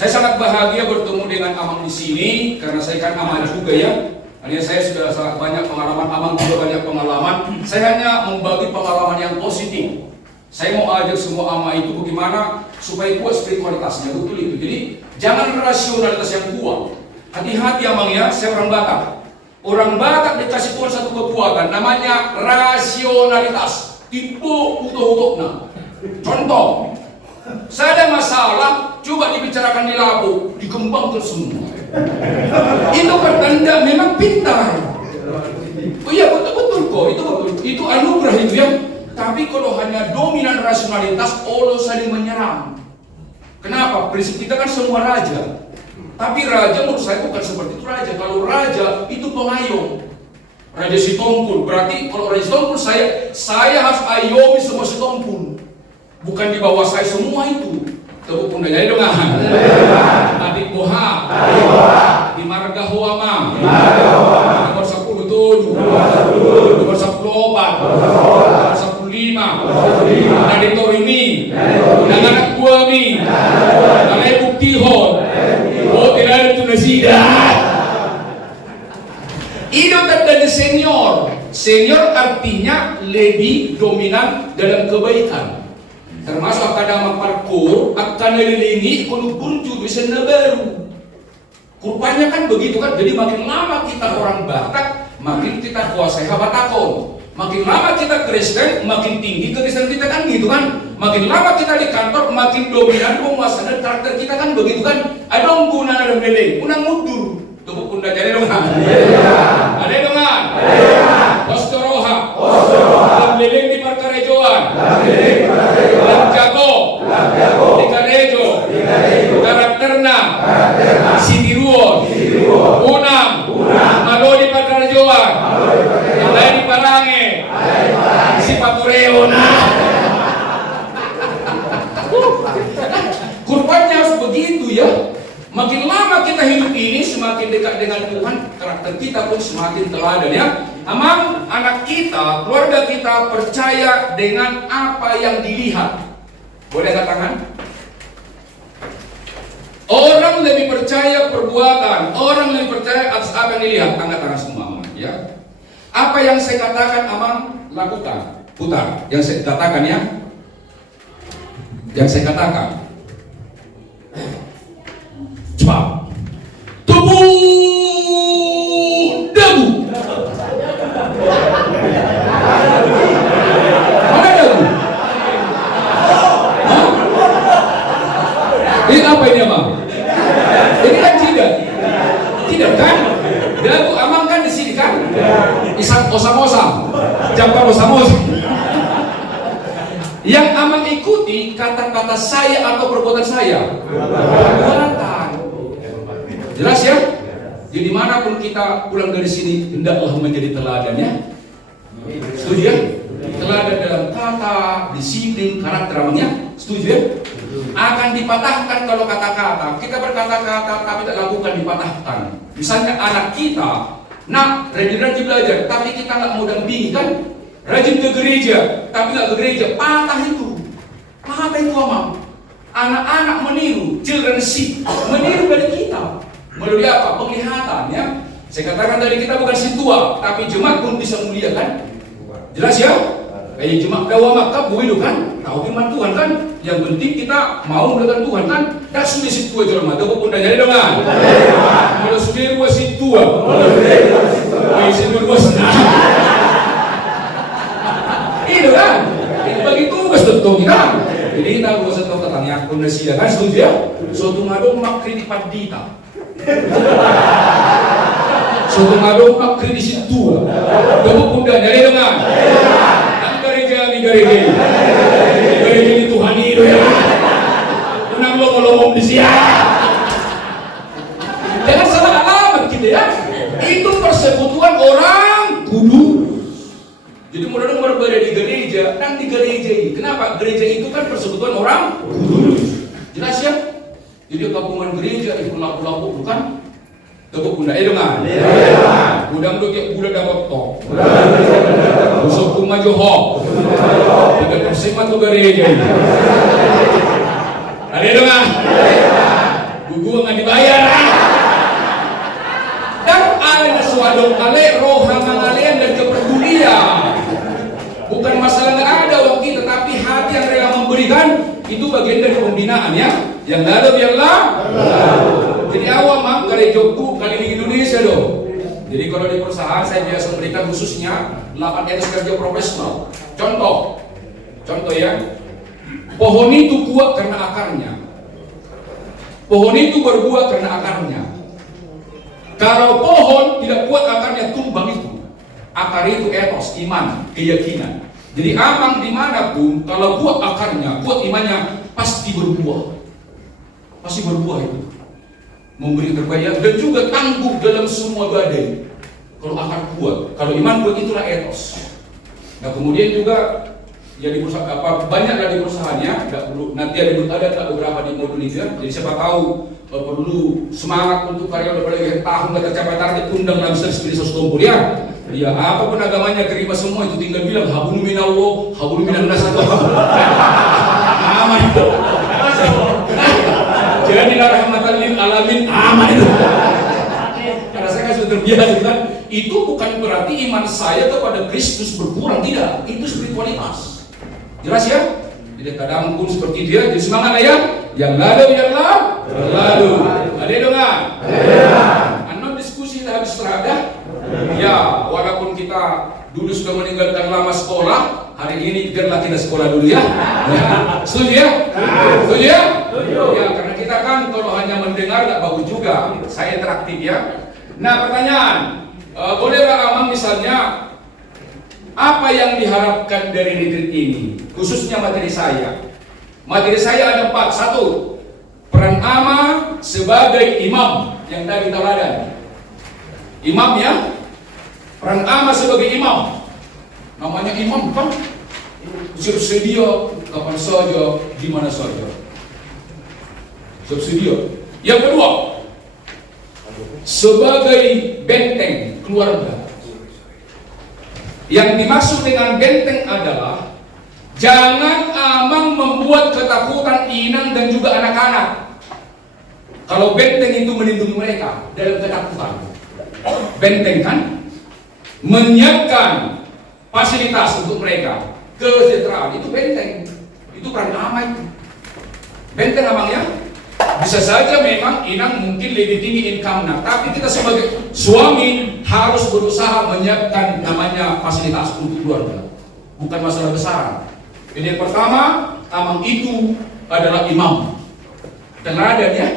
Saya sangat bahagia bertemu dengan Amang di sini karena saya kan Amang juga ya. Artinya saya sudah sangat banyak pengalaman, Amang juga banyak pengalaman. Saya hanya membagi pengalaman yang positif. Saya mau ajak semua Amang itu bagaimana supaya kuat spiritualitasnya, betul itu. Jadi jangan rasionalitas yang kuat. Hati-hati Amang ya, saya orang Batak. Orang Batak dikasih Tuhan satu kekuatan, namanya rasionalitas. Tipe utuh-utuhnya. Contoh, saya ada masalah, coba dibicarakan di Labu, dikembangkan semua. Itu pertanda memang pintar. Oh iya betul-betul kok, itu betul. Itu anugerah itu ya. Tapi kalau hanya dominan rasionalitas, Allah saling menyerang. Kenapa? Prinsip kita kan semua raja. Tapi raja menurut saya bukan seperti itu raja. Kalau raja itu pengayom. Raja Sitompul. Berarti kalau Raja Sitompul saya harus ayomi semua Sitompul. Bukan di bawah saya semua itu. Tepuk pundak jadi dong. Adik Boha. Di Marga Hoama. Nomor 10 Tolu. Nomor 10 Obat. Nomor 15. Dari Torini. Dan anak Buami. Dan Ibu Tihon. Oh tidak ada tunasida. Itu tanda senior. Senior artinya lebih dominan dalam kebaikan. Termasuk akadama parkur akan melilingi kuno kuncu bisa baru. Kurpanya kan begitu kan. Jadi makin lama kita orang Batak, makin kita kuasai Batakon. Makin lama kita Kristen, makin tinggi Kristen kita kan gitu kan. Makin lama kita di kantor, makin dominan penguasa dan karakter kita kan begitu kan. Ada guna ada meleleng, unang mundur. Tepuk pundak jadi dong. Ada dongan. Ostoroha. Meleleng di Parkarejoan. Jago. Di Karejo. Karakterna. Sidiruon. Unang. Malo di Parkarejoan. Lain di Parange. Si Patureo kurvanya harus begitu ya. Makin lama kita hidup ini semakin dekat dengan Tuhan, karakter kita pun semakin teladan ya. Amang anak kita, keluarga kita percaya dengan apa yang dilihat. Boleh angkat tangan? Orang lebih percaya perbuatan, orang lebih percaya atas apa yang dilihat. Angkat tangan semua Amang ya. Apa yang saya katakan Amang lakukan. Putar. Yang saya katakan ya. Yang saya katakan. Cepat. Tubuh dagu. Mana dagu? Hah? Ini apa ini Amang? Ini kan tidak. Tidak kan? Dagu Amang kan di sini kan? Isang osam-osam. Jampan osam-osam. Yang Amang ikuti kata-kata saya atau perbuatan saya. Perbuatan. Jelas ya? Jadi dimanapun kita pulang dari sini hendaklah menjadi teladan ya. Setuju ya? Teladan dalam kata, disiplin, karakter Amangnya. Setuju ya? Akan dipatahkan kalau kata-kata. Kita berkata-kata tapi tak lakukan dipatahkan. Misalnya anak kita, nah rajin-rajin belajar, tapi kita nggak mau dampingi kan? Rajin ke gereja, tapi nggak ke gereja, patah itu. Patah itu Amang. Anak-anak meniru, children seek, meniru dari kita. Melalui apa? Penglihatan ya. Saya katakan tadi kita bukan si tua, tapi jemaat pun bisa mulia kan? Jelas ya? Kayak jemaat dakwah Makkah itu kan? Tahu firman Tuhan kan? Yang penting kita mau melakukan Tuhan kan? Tak sudah si tua jelma, tak pun dah jadi dengan. Kalau sudah gua si tua, si tua senang. Itu kan? Itu bagi tugas tentu kita. Jadi kita harus tahu tentang yang kondisi kan? Setuju ya? Suatu ngadong mak kritik padita. Suatu ngadong mak kritik si tua. Tepuk pundak jadi dengan. Gereja ini Tuhan itu ya. Unang lo ngomong di sini. Jangan salah alamat gitu ya. Itu persekutuan orang kudus. Jadi mudah-mudahan berbeda di gereja dan di gereja ini. Kenapa? Gereja itu kan persekutuan orang kudus. Jelas ya? Jadi gabungan gereja itu laku-laku bukan? Tepuk pundak dengan. Udang doke budak dapat tok. Usuk kuma joho. Tidak bersifat tu gereja ini. Ada dengan. biarlah berlalu. Jadi awam mak kali Jogku kali di Indonesia dong. Jadi kalau di perusahaan saya biasa memberikan khususnya 8 etos kerja profesional. Contoh ya, pohon itu kuat karena akarnya. Pohon itu berbuah karena akarnya. Kalau pohon tidak kuat akarnya, tumbang itu. Akar itu etos, iman, keyakinan. Jadi amang dimanapun, kalau kuat akarnya, kuat imannya, pasti berbuah. Pasti berbuah itu. Memberi terbaik dan juga tangguh dalam semua badai. Kalau akar kuat, kalau iman kuat, itulah etos. Nah kemudian juga ya di perusahaan banyak dari perusahaannya, tidak perlu nanti ada beberapa di modul itu ya. Jadi siapa tahu perlu semangat untuk karyawan berbagai tahun nggak tercapai target, undang dalam studi kumpul ya. Ya apapun agamanya terima semua, itu tinggal bilang hablu minallah, hablu minan nas itu. Aman itu. Jadi rahmatan lil alamin, aman itu. Karena saya kan sudah terbiasa kan, itu bukan berarti iman saya kepada Kristus berkurang, tidak. Itu spiritualitas. Jelas ya? Jadi kadang pun seperti dia, jadi semangat ya. Yang lalu biarlah berlalu. Ada dengar? Anon diskusi kita habis terada. Ya, walaupun kita dulu sudah meninggalkan lama sekolah, hari ini biarlah kita sekolah dulu ya. Setuju ya? Setuju ya? Ya, karena kita kan kalau hanya mendengar nggak bagus juga. Saya interaktif ya. Nah, pertanyaan, boleh Amang misalnya apa yang diharapkan dari retreat ini? Khususnya materi saya. Materi saya ada 4. 1. Peran Ama sebagai imam yang tadi teladan. Imam ya. Peran Ama sebagai imam. Namanya imam kan bersedia kapan saja, di mana saja. Bersedia. Yang kedua, sebagai benteng keluarga. Yang dimaksud dengan benteng adalah jangan Amang membuat ketakutan Inang dan juga anak-anak. Kalau benteng itu melindungi mereka dalam ketakutan. Benteng kan menyiapkan fasilitas untuk mereka, kesejahteraan, itu benteng. Itu peran Ama itu. Benteng Amang ya. Bisa saja memang Inang mungkin lebih tinggi income-nya, tapi kita sebagai suami harus berusaha menyiapkan namanya fasilitas untuk keluarga. Bukan masalah besar. Jadi yang pertama, Amang itu adalah imam. Teladan ya.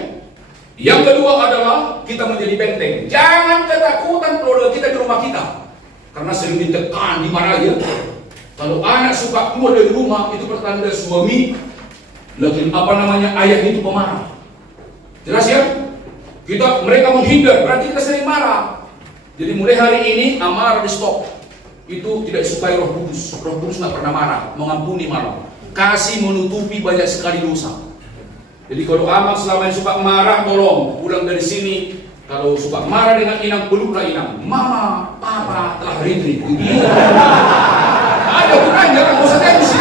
Yang kedua adalah kita menjadi benteng. Jangan ketakutan keluarga kita di rumah kita. Karena sering ditekan, dimarahi. Kalau anak suka keluar dari rumah, itu pertanda suami, lagi ayah itu pemarah. Jelas ya? Mereka menghindar, berarti kita sering marah. Jadi mulai hari ini amarah di stop. Itu tidak disukai Roh Kudus. Roh Kudus nggak pernah marah, mengampuni malah. Kasih menutupi banyak sekali dosa. Jadi kalau Amang selama ini suka marah, tolong pulang dari sini. Kalau suka marah dengan Inang, peluklah Inang. Mama, Papa telah retreat. Ada gunanya, nggak usah gengsi.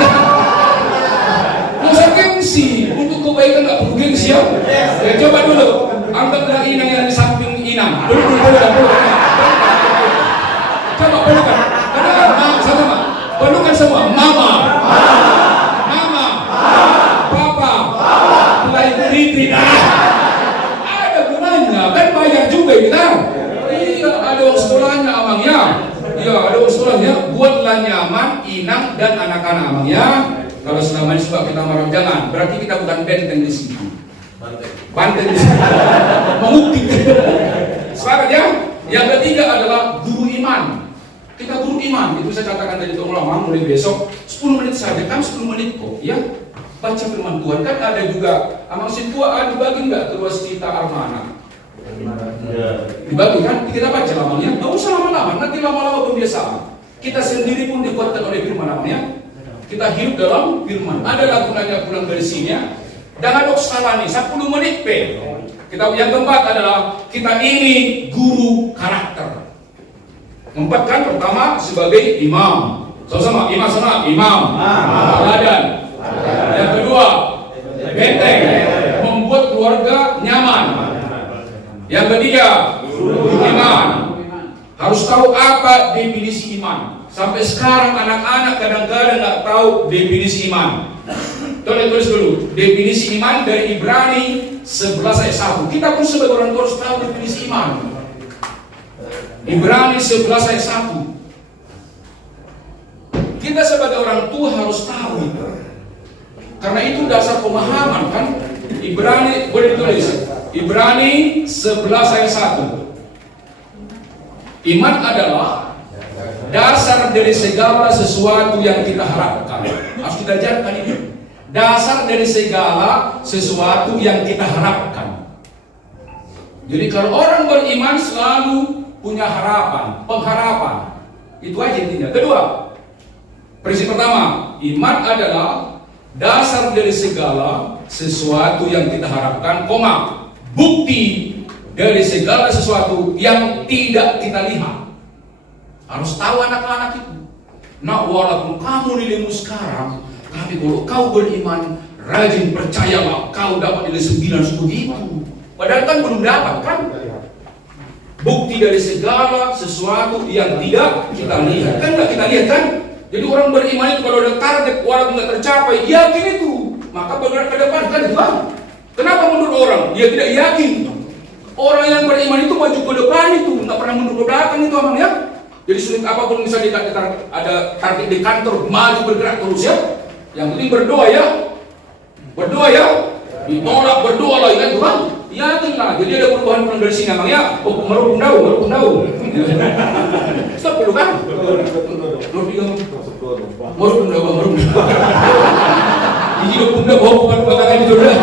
Nggak usah gengsi. Untuk kebaikan nggak perlu gengsi ya. Ya coba dulu, anggaplah Inang yang di samping Inang. Peluk. Coba pelukan. Sama. Pelukan semua. Mama. Papa. Telah retreat. Ada gunanya, kan bayar juga kita. Iya, ada uang sekolahnya Amang ya. Iya, ada uang sekolahnya. Buatlah nyaman Inang dan anak-anak Amang ya. Kalau selama ini suka kita marah, jangan. Berarti kita bukan benteng di situ. Banteng di situ. Mengukti. Sepakat ya? Yang ketiga adalah guru iman. Kita guru iman. Itu saya katakan tadi ke ulama mulai besok 10 menit saja. Kan 10 menit kok ya. Baca firman Tuhan. Kan ada juga Amang Sintua dibagi nggak ke waskita Armana? Dibagi kan? Kita baca lamanya. Nggak usah lama-lama. Nanti lama-lama pembiasaan. Kita sendiri pun dikuatkan oleh firman namanya. Kita hidup dalam firman. Ada lagu-lagu pulang dari sini ya. Dan ada salah nih 10 menit Kita yang keempat adalah kita ini guru karakter. Keempat kan pertama sebagai imam. Sama-sama imam. Teladan. Yang kedua benteng, membuat keluarga nyaman. Yang ketiga iman. Harus tahu apa definisi iman. Sampai sekarang anak-anak kadang-kadang nggak tahu definisi iman. Tulis dulu. Definisi iman dari Ibrani 11 ayat 1. Kita pun sebagai orang tua harus tahu definisi iman. Ibrani 11 ayat 1. Kita sebagai orang tua harus tahu itu. Karena itu dasar pemahaman kan. Ibrani, boleh ditulis. Ibrani 11 ayat 1. Iman adalah dasar dari segala sesuatu yang kita harapkan. Harus kita ajarkan ini. Dasar dari segala sesuatu yang kita harapkan. Jadi kalau orang beriman selalu punya harapan, pengharapan. Itu aja intinya. Kedua, prinsip pertama, iman adalah dasar dari segala sesuatu yang kita harapkan, bukti dari segala sesuatu yang tidak kita lihat. Harus tahu anak-anak itu. Nah, walaupun kamu nilaimu sekarang, tapi kalau kau beriman, rajin percayalah, kau dapat nilai 9 begitu. Padahal kan belum dapat kan? Bukti dari segala sesuatu yang tidak kita lihat. Kan nggak kita lihat kan? Jadi orang beriman itu kalau ada target walaupun nggak tercapai, yakin itu. Maka bergerak ke depan kan itu kan? Kenapa menurut orang? Dia tidak yakin. Orang yang beriman itu maju ke depan itu, nggak pernah mundur ke belakang itu amang ya. Jadi sulit apapun misalnya ada target di kantor, maju bergerak terus ya. Yang penting berdoa ya. Berdoa ya. Ditolak berdoa lagi kan Tuhan. Yakinlah. Jadi ada perubahan dari sini amang ya. Oh, merupung daun. Stop dulu kan? Merupung daun. Ini merupung daun bukan bakalan itu dah.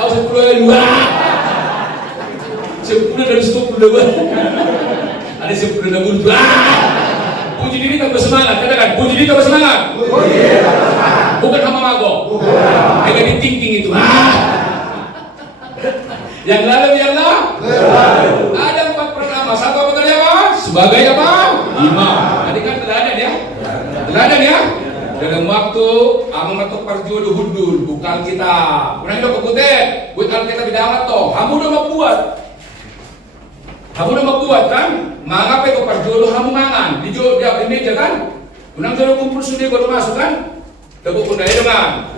Aku 10 dari 2. 10 dari 10 ada 10 dari 2. Puji diri tambah semangat, katakan puji diri tambah semangat. Bukan hama mago. Negatif thinking itu. Yang lalu biarlah. Ada 4 pertama. Satu apa tadi apa? Sebagai apa? Imam. Tadi kan teladan ya. Teladan ya. Dalam waktu amang atau parjo hudul bukan kita. Pernah kita kekutet. Bukan kita tidak amat toh. Kamu udah mau buat. Kamu udah mau buat kan? Mengapa itu parjo kamu mangan di meja kan? Unang jolo kumpul sudah baru masuk kan? Tepuk pundak dengan.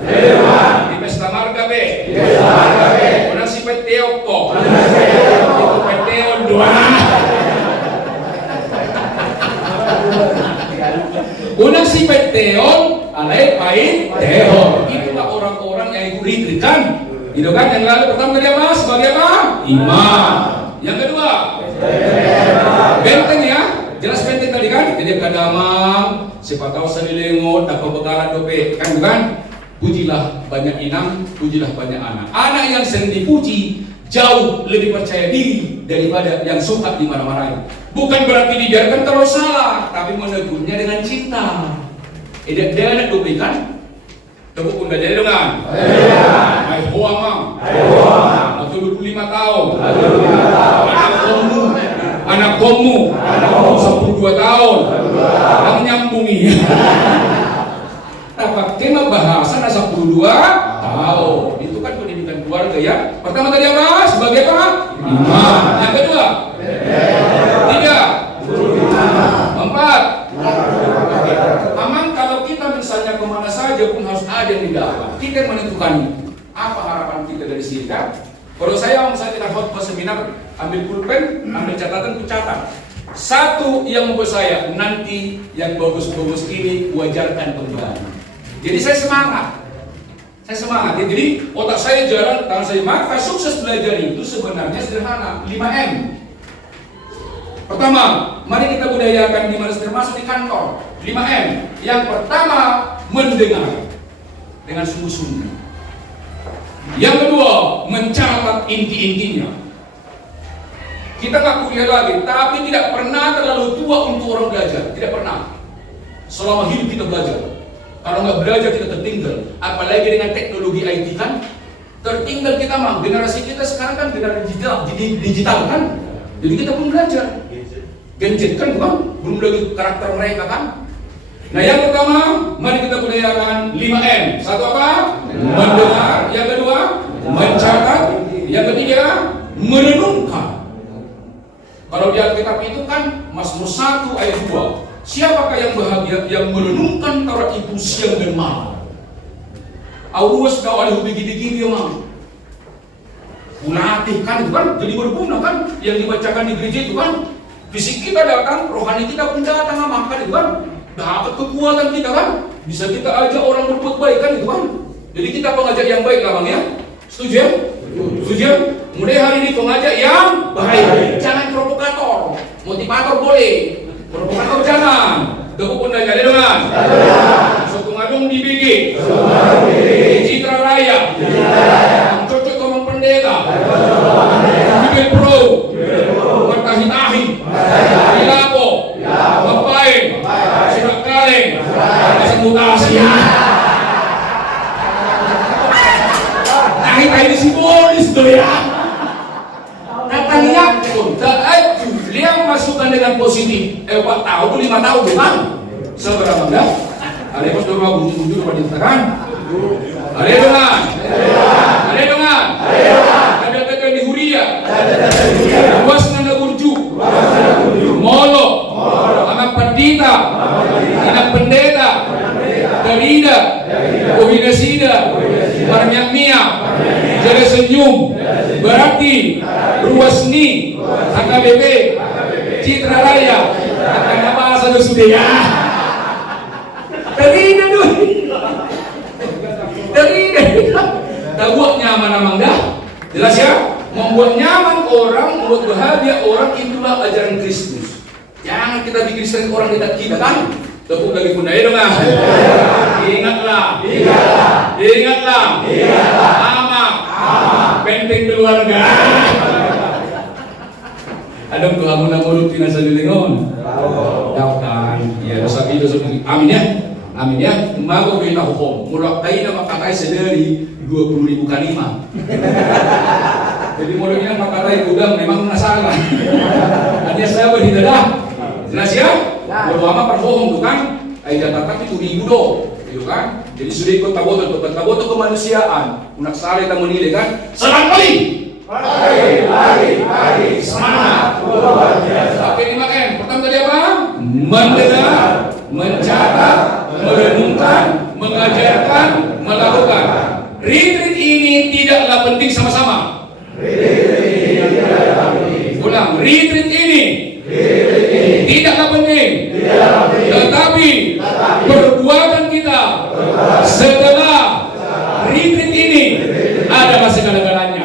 Di pesta marga be. Unang si peteok kok. Itu peteok dua. Unang si peteon alai pahit teho. Itulah orang-orang yang ikut retreat kan? Itu kan yang lalu pertama dia mas sebagai apa? Imam. Yang kedua benteng ya. Jelas benteng tadi kan? Jadi kadamang siapa tahu selilingot dapat bekalan dope kan bukan? Pujilah banyak inang, pujilah banyak anak. Anak yang sering dipuji jauh lebih percaya diri daripada yang suka dimarah-marahin. Bukan berarti dibiarkan kalau salah, tapi menegurnya dengan cinta. Dia anak dope kan? Tepuk pundak jadi dengan. Hai hoa mam. Atau 25 tahun. Anak komu 12 tahun. Yang nyambungi. Apa tema bahasa 12 tahun. Itu kan pendidikan keluarga ya. Pertama tadi apa? Sebagai apa? Imam. Yang kedua? 3. 4. Aman kalau kita misalnya kemana saja pun harus ada yang didapat. Kita yang menentukan apa harapan kita dari sini kan? Kalau saya kita khotbah seminar, ambil pulpen, ambil catatan, catat. Satu yang membuat saya nanti yang bagus-bagus ini wajarkan kembali. Jadi saya semangat. Ya. Jadi otak saya jalan, tangan saya maka sukses belajar itu sebenarnya sederhana. 5M. Pertama, mari kita budayakan di mana termasuk di kantor. 5M. Yang pertama, mendengar dengan sungguh-sungguh. Yang kedua, mencatat inti-intinya. Kita nggak kuliah lagi, tapi tidak pernah terlalu tua untuk orang belajar. Tidak pernah. Selama hidup kita belajar. Kalau nggak belajar kita tertinggal. Apalagi dengan teknologi IT kan, tertinggal kita mah. Generasi kita sekarang kan generasi digital kan. Jadi kita pun belajar. Gadget kan bukan? Belum lagi karakter mereka kan. Nah yang pertama, mari kita budayakan 5M. Satu apa? Mendengar. Yang kedua, mencatat. Yang ketiga, merenungkan. Kalau di Alkitab itu kan Mazmur 1 ayat 2. Siapakah yang bahagia yang merenungkan Taurat itu siang dan malam? Awas kau ada begini-begini memang. Kulatih kan itu kan, jadi berguna kan, yang dibacakan di gereja itu kan. Fisik kita datang, rohani kita pun datang, makan itu kan. Dapat kekuatan kita kan, bisa kita ajak orang berbuat baik kan itu kan. Jadi kita pengajak yang baik lah Bang ya. Setuju ya? Setuju ya? Mulai hari ini pengajak yang baik. Jangan provokator. Motivator boleh, provokator jangan. Tepuk pundaknya dengan. Suku Ngadung di BG. Citra Raya. Cocok Komang Pendeta. Bibit Pro. Martahitahi. Ilapo. Mapain. Sirak Kaleng. Asal mutasi. Ini simbolis tuh ya. Katanya dia masukkan dengan positif. Pak tahu 5 tahun bukan? Seberapa enggak? Ada pos dulu bujur pada ditekan. Ada dengan. Ada dengan. Ada kata di Huria. Luas nanda burju. Molo. Anak pendeta. Anak pendeta. Darida. Kohinasida. Banyak Mia. Jadi senyum, berarti Ruasni, AKBP, Citra Raya, akan apa saja sudah ya. Dari buat nyaman sama enggak? Jelas ya? Membuat nyaman orang, membuat bahagia orang, itulah ajaran Kristus. Jangan kita bikin sering orang kita kan? Tepuk lagi pun dong ah. Ingatlah. Ama. Penting keluarga. Ada kamu nak mulut tina salulingon. Dapat. Ya, dosa itu. Amin ya. Amin ya. Mago kita hukum. Mula kayo na makakai sendiri 20.000 kalima. Jadi mulutnya makakai udang memang nasalah. Hanya saya berhidadah. Jelas ya? Berlama perbohong tuh kan? Aida tatap itu ribu do, gitu kan? Jadi sudah ikut taboto kemanusiaan. Unak sari tak menilai kan? Selang kali. Pagi. Semangat. Luar biasa. Oke 5M. Pertama tadi apa? Mendengar, mencatat, merenungkan, mengajarkan, melakukan. Retreat ini tidaklah penting sama-sama. Ulang. Retreat ini tidaklah penting, tetapi perbuatan kita setelah retreat ini adalah segala-galanya.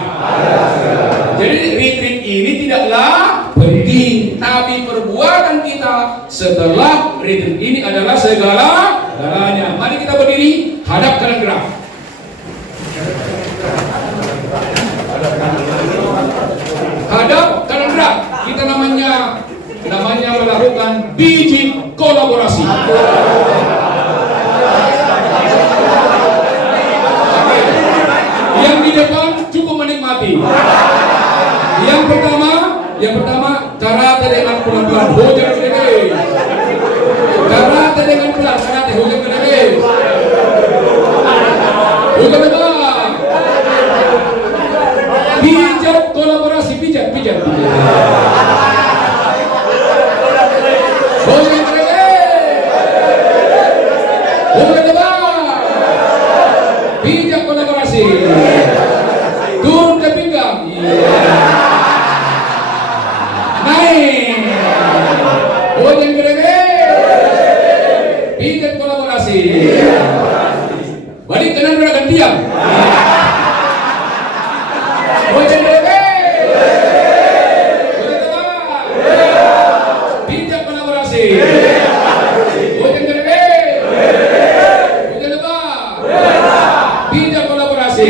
Jadi retreat ini tidaklah penting, tapi perbuatan kita setelah retreat ini adalah segala-galanya. Mari kita berdiri, hadap kanan gerak. Hadap kanan gerak. Kita namanya melakukan biji kolaborasi. Yang di depan cukup menikmati. Yang pertama karate dengan pelan-pelan, hujan gede. Karate dengan pelan, hujan gede. Hujan lebat. Pijat kolaborasi, pijat. Bijak kolaborasi. Turun ke pinggang. Naik. Goyang gede. Bijak kolaborasi. Balik kanan beragam diam. Goyang gede. Bijak kolaborasi. Goyang gede. Bijak kolaborasi.